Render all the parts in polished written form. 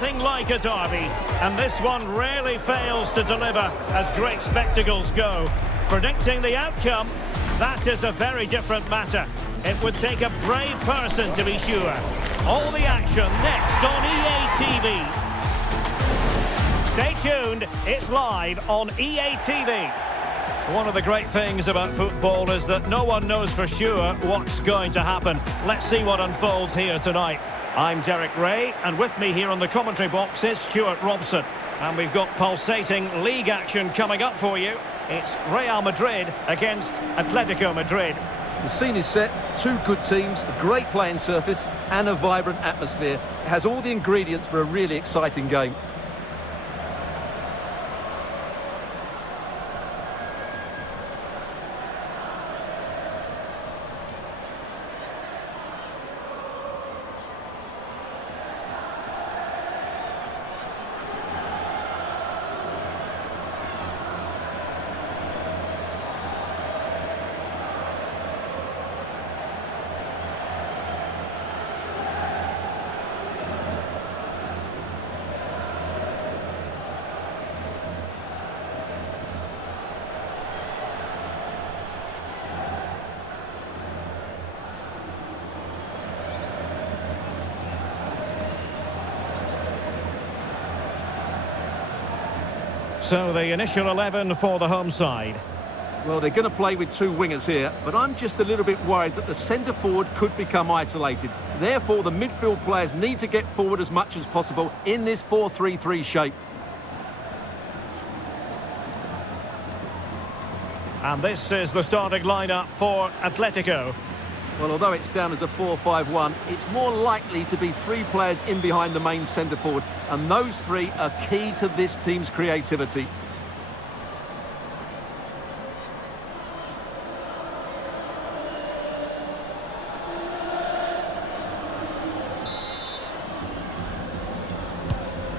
nothing like a derby, and this one rarely fails to deliver as great spectacles go. Predicting the outcome, that is a very different matter. It would take a brave person to be sure. All the action next on EA TV. Stay tuned, it's live on EA TV. One of the great things about football is that no one knows for sure what's going to happen. Let's see what unfolds here tonight. I'm Derek Ray, and with me here on the commentary box is Stuart Robson. And we've got pulsating league action coming up for you. It's Real Madrid against Atletico Madrid. The scene is set, two good teams, a great playing surface and a vibrant atmosphere. It has all the ingredients for a really exciting game. So the initial 11 for the home side. Well, they're going to play with two wingers here, but I'm just a little bit worried that the centre forward could become isolated. Therefore, the midfield players need to get forward as much as possible in this 4-3-3 shape. And this is the starting lineup for Atletico. Well, although it's down as a 4-5-1, it's more likely to be three players in behind the main centre forward, and those three are key to this team's creativity.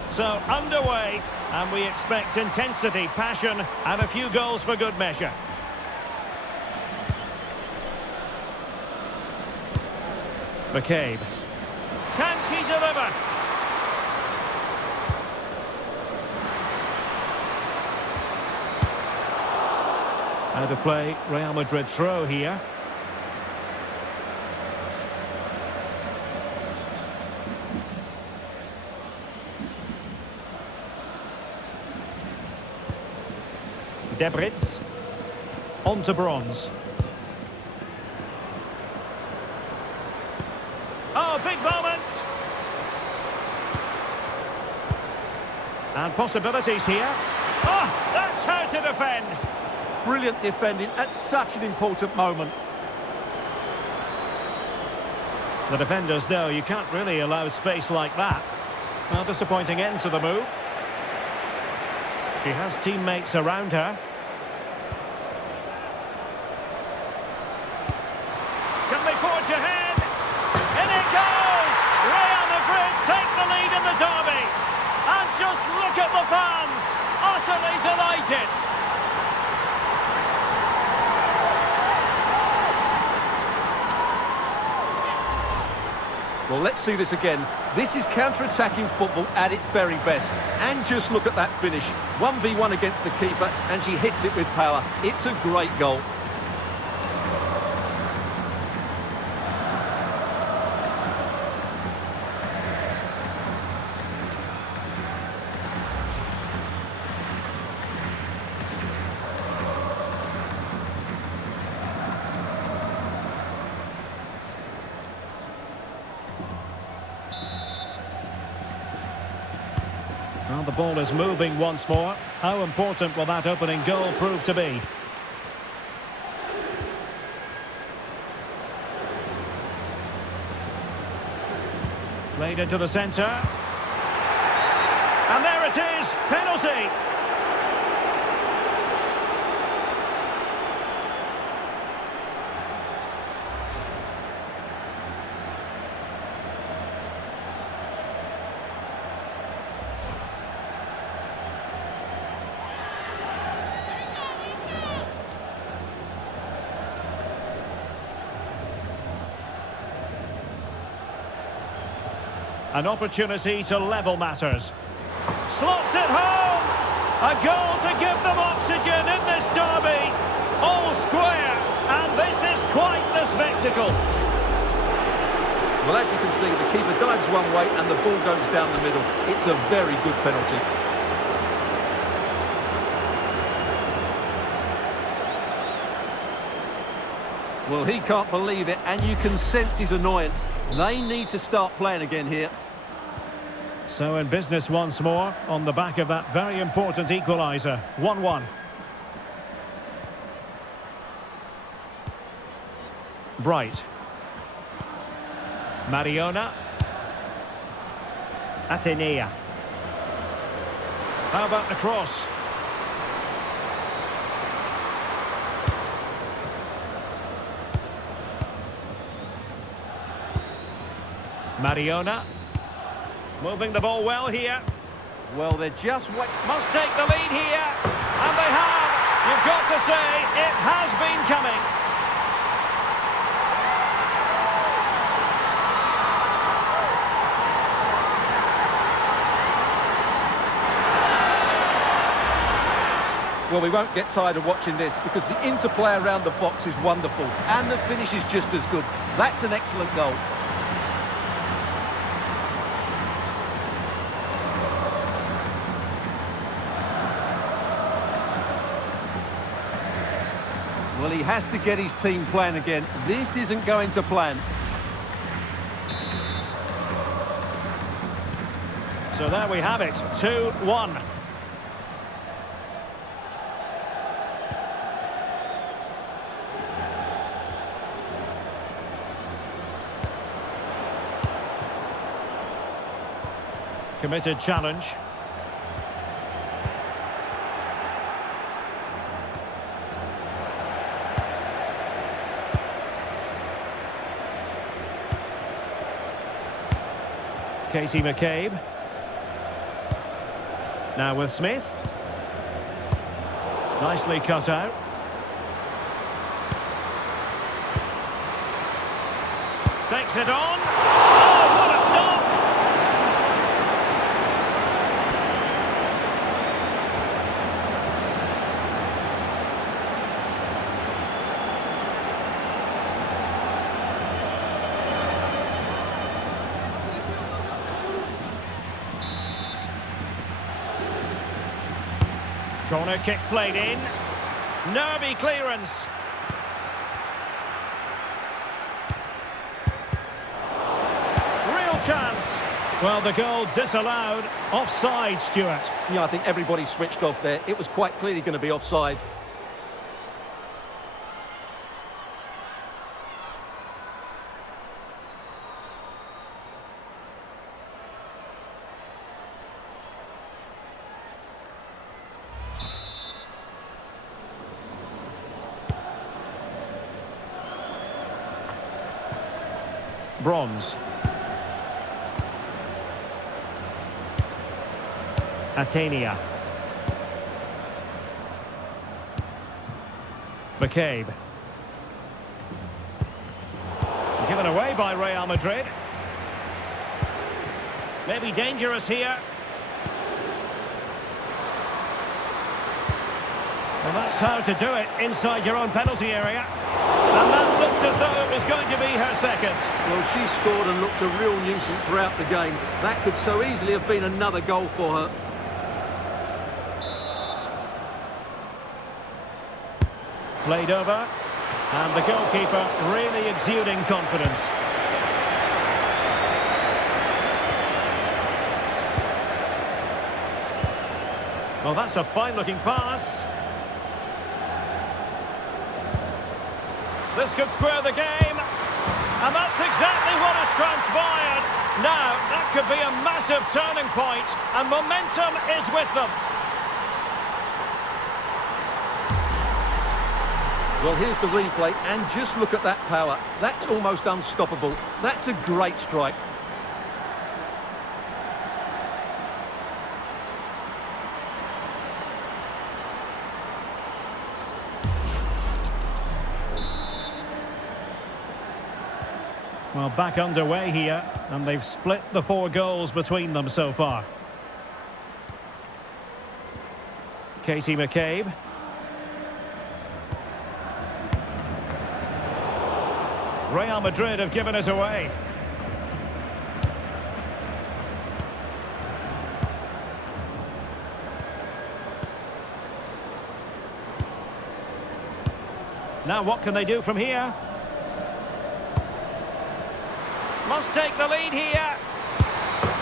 So underway, and we expect intensity, passion, and a few goals for good measure. McCabe. Can she deliver? Out of play, Real Madrid throw here. Debritz. On to Bronze. Oh, big moment! And possibilities here. Oh, that's how to defend! Brilliant defending at such an important moment. The defenders know you can't really allow space like that. Well, disappointing end to the move. She has teammates around her. Can they forge ahead? In it goes! Real Madrid take the lead in the derby. And just look at the fans, utterly delighted. Well, let's see this again. This is counter-attacking football at its very best. And just look at that finish. 1v1 against the keeper, and she hits it with power. It's a great goal. Well, the ball is moving once more. How important will that opening goal prove to be? Played into the centre. And there it is, penalty! An opportunity to level matters. Slots it home! A goal to give them oxygen in this derby. All square, and this is quite the spectacle. Well, as you can see, the keeper dives one way and the ball goes down the middle. It's a very good penalty. Well, he can't believe it, and you can sense his annoyance. They need to start playing again here. So in business once more, on the back of that very important equaliser. 1-1. Bright. Mariona. Atenea. How about the cross? Mariona. Moving the ball well here. Well, they're just Must take the lead here. And they have. You've got to say, it has been coming. Well, we won't get tired of watching this because the interplay around the box is wonderful and the finish is just as good. That's an excellent goal. Well, he has to get his team playing again. This isn't going to plan. So there we have it, 2-1. Committed challenge. Katie McCabe. Now with Smith. Nicely cut out. Takes it on. Oh, what a stop! Corner kick played in. Nervy clearance. Real chance. Well, the goal disallowed. Offside, Stuart. Yeah, I think everybody switched off there. It was quite clearly going to be offside. Bronze. Atenea. McCabe. Given away by Real Madrid. Maybe dangerous here. Well, that's how to do it inside your own penalty area. And that looked as though it was going to be her second. Well, she scored and looked a real nuisance throughout the game. That could so easily have been another goal for her. Played over. And the goalkeeper really exuding confidence. Well, that's a fine-looking pass. This could square the game. And that's exactly what has transpired. Now, that could be a massive turning point, and momentum is with them. Well, here's the replay, and just look at that power. That's almost unstoppable. That's a great strike. Well, back underway here, and they've split the 4 goals between them so far. Katie McCabe. Real Madrid have given us away. Now what can they do from here? Must take the lead here.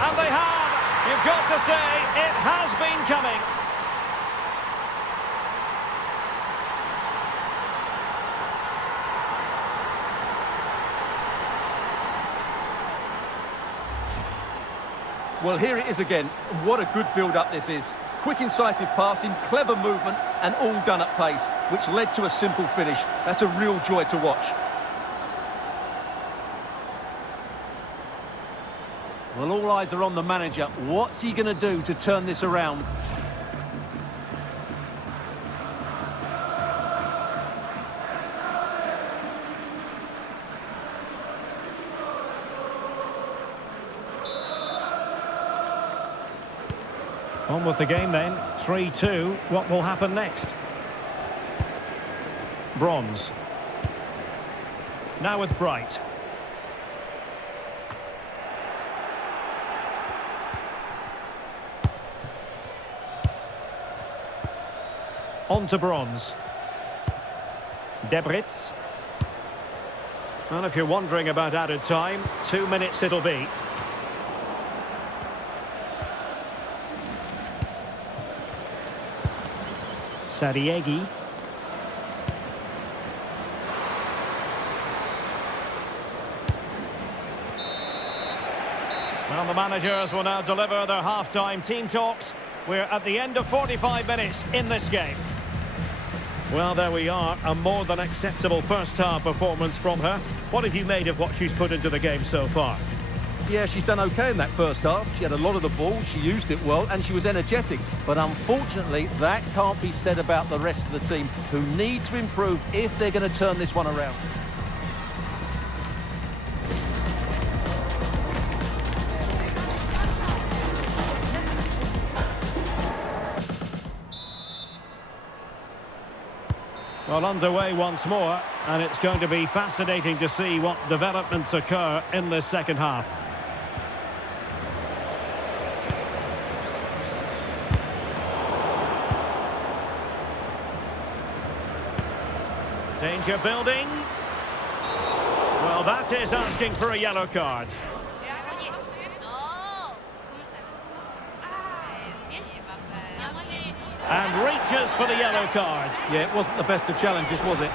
And they have. You've got to say, it has been coming. Well, here it is again. What a good build-up this is. Quick, incisive passing, clever movement, and all done at pace, which led to a simple finish. That's a real joy to watch. Well, all eyes are on the manager. What's he going to do to turn this around? On with the game then, 3-2. What will happen next? Bronze. Now with Bright. On to Bronze. Debritz. Well, if you're wondering about added time, 2 minutes it'll be. Sariegi. Well, the managers will now deliver their half-time team talks. We're at the end of 45 minutes in this game. Well, there we are. A more than acceptable first-half performance from her. What have you made of what she's put into the game so far? Yeah, she's done okay in that first half. She had a lot of the ball, she used it well, and she was energetic. But unfortunately, that can't be said about the rest of the team, who need to improve if they're going to turn this one around. Well, underway once more, and it's going to be fascinating to see what developments occur in this second half. Danger building. Well, that is asking for a yellow card. And reaches for the yellow card. Yeah, it wasn't the best of challenges, was it?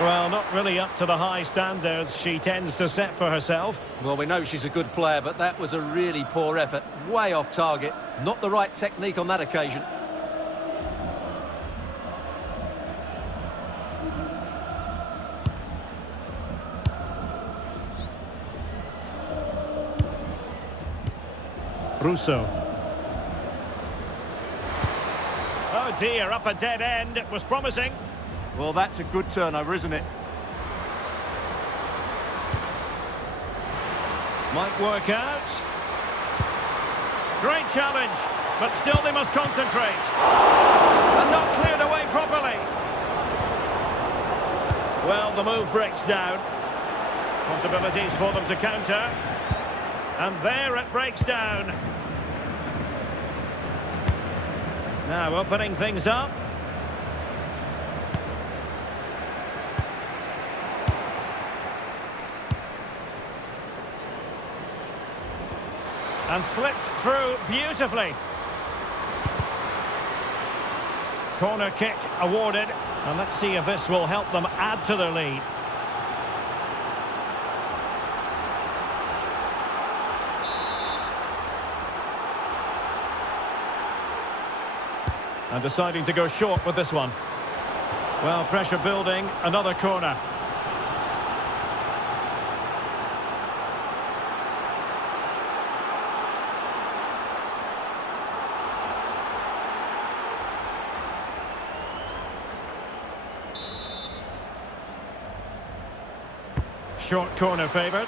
Well, not really up to the high standards she tends to set for herself. Well, we know she's a good player, but that was a really poor effort. Way off target. Not the right technique on that occasion. Russo. Oh dear, up a dead end. It was promising. Well, that's a good turnover, isn't it? Might work out. Great challenge, but still they must concentrate. And not cleared away properly. Well, the move breaks down. Possibilities for them to counter. And there it breaks down. Now opening things up. And slipped through beautifully. Corner kick awarded. And let's see if this will help them add to their lead. And deciding to go short with this one. Well, pressure building, another corner. Short corner favoured.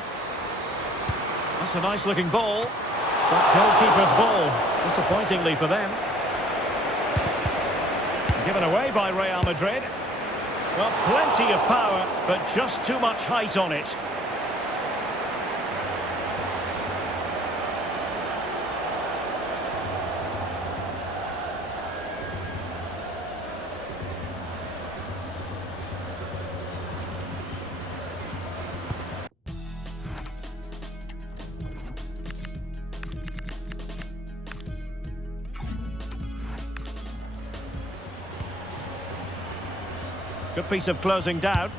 That's a nice looking ball. That goalkeeper's ball, disappointingly for them. Given away by Real Madrid. Well, plenty of power, but just too much height on it. Good piece of closing down.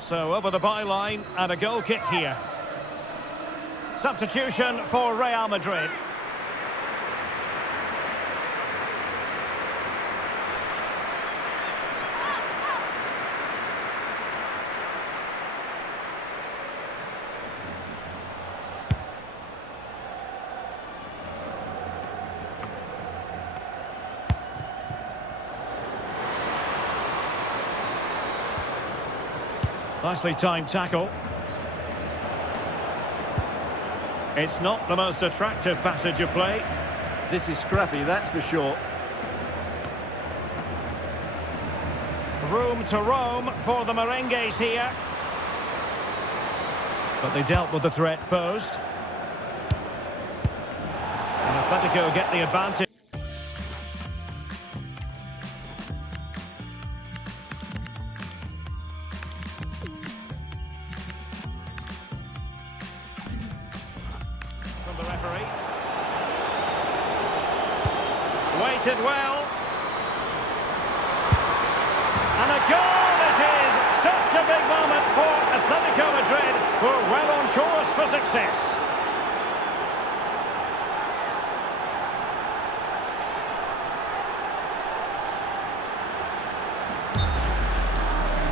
So over the byline and a goal kick here. Substitution for Real Madrid. Nicely timed tackle. It's not the most attractive passage of play. This is scrappy, that's for sure. Room to roam for the Merengues here. But they dealt with the threat posed. And Atletico get the advantage. The referee waited well, and a goal this is. Such a big moment for Atletico Madrid, who are well on course for success.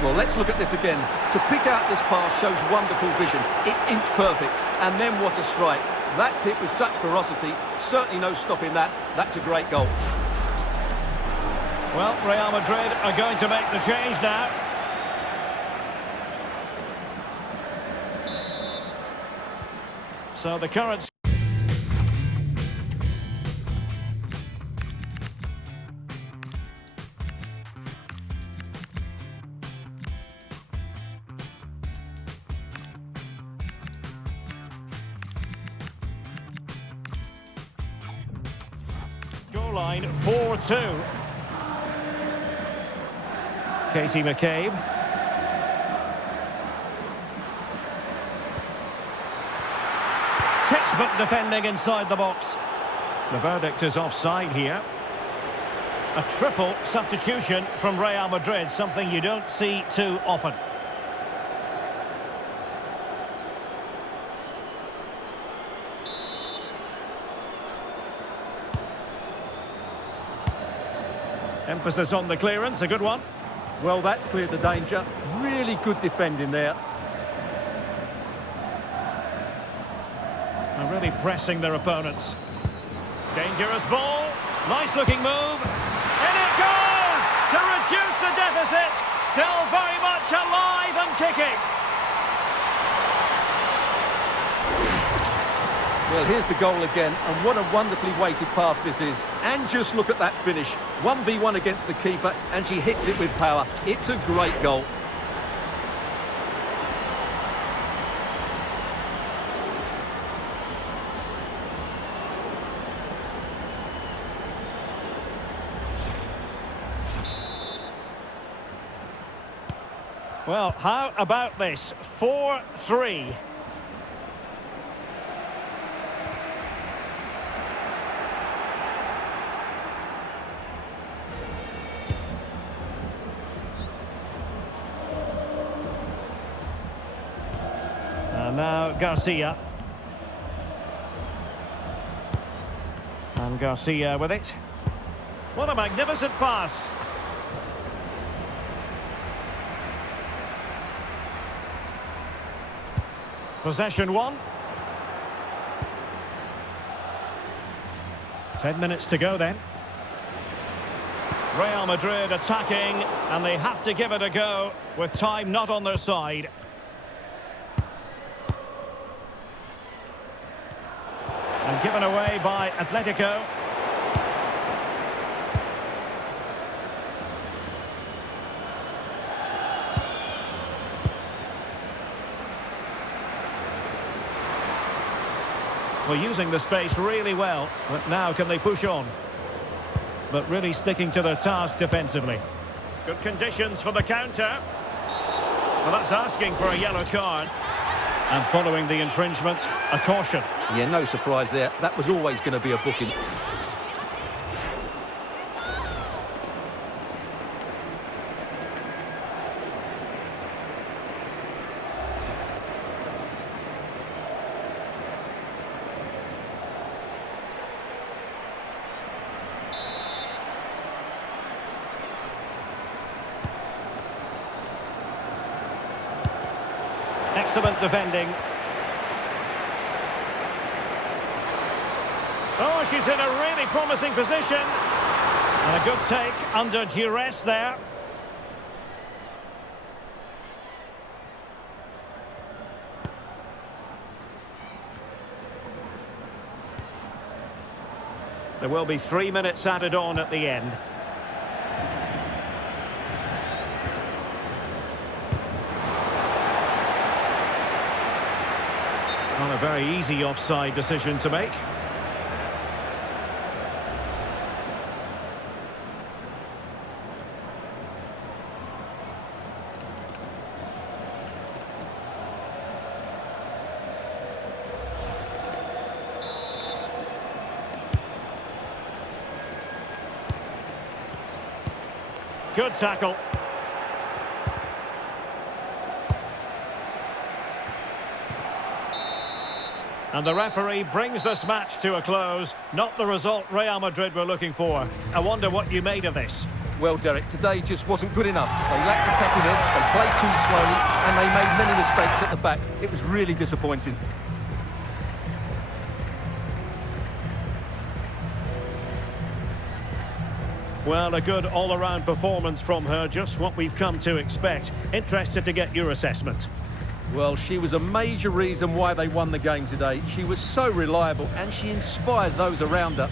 Well, let's look at this again. To pick out this pass shows wonderful vision. It's inch perfect, and then what a strike. That's hit with such ferocity. Certainly no stopping that. That's a great goal. Well, Real Madrid are going to make the change now. So the current... Scoreline 4-2. Katie McCabe. Textbook defending inside the box. The verdict is offside here. A triple substitution from Real Madrid, something you don't see too often. Emphasis on the clearance, a good one. Well, that's cleared the danger. Really good defending there. And really pressing their opponents. Dangerous ball. Nice looking move. In it goes! To reduce the deficit. Still very much alive and kicking. Well, here's the goal again, and what a wonderfully weighted pass this is. And just look at that finish. 1v1 against the keeper, and she hits it with power. It's a great goal. Well, how about this? 4-3. And now now Garcia. And Garcia with it. What a magnificent pass. Possession one. 10 minutes to go then. Real Madrid attacking, and they have to give it a go with time not on their side. And given away by Atletico. Well, using the space really well, but now can they push on? But really sticking to their task defensively. Good conditions for the counter. Well, that's asking for a yellow card. And following the infringement, a caution. Yeah, no surprise there. That was always going to be a booking. Excellent defending. Oh, she's in a really promising position. And a good take under duress there. There will be 3 minutes added on at the end. Not a very easy offside decision to make. Good tackle. And the referee brings this match to a close. Not the result Real Madrid were looking for. I wonder what you made of this. Well, Derek, today just wasn't good enough. They lacked a cutting edge, they played too slowly, and they made many mistakes at the back. It was really disappointing. Well, a good all-around performance from her, just what we've come to expect. Interested to get your assessment. Well, she was a major reason why they won the game today. She was so reliable and she inspires those around her.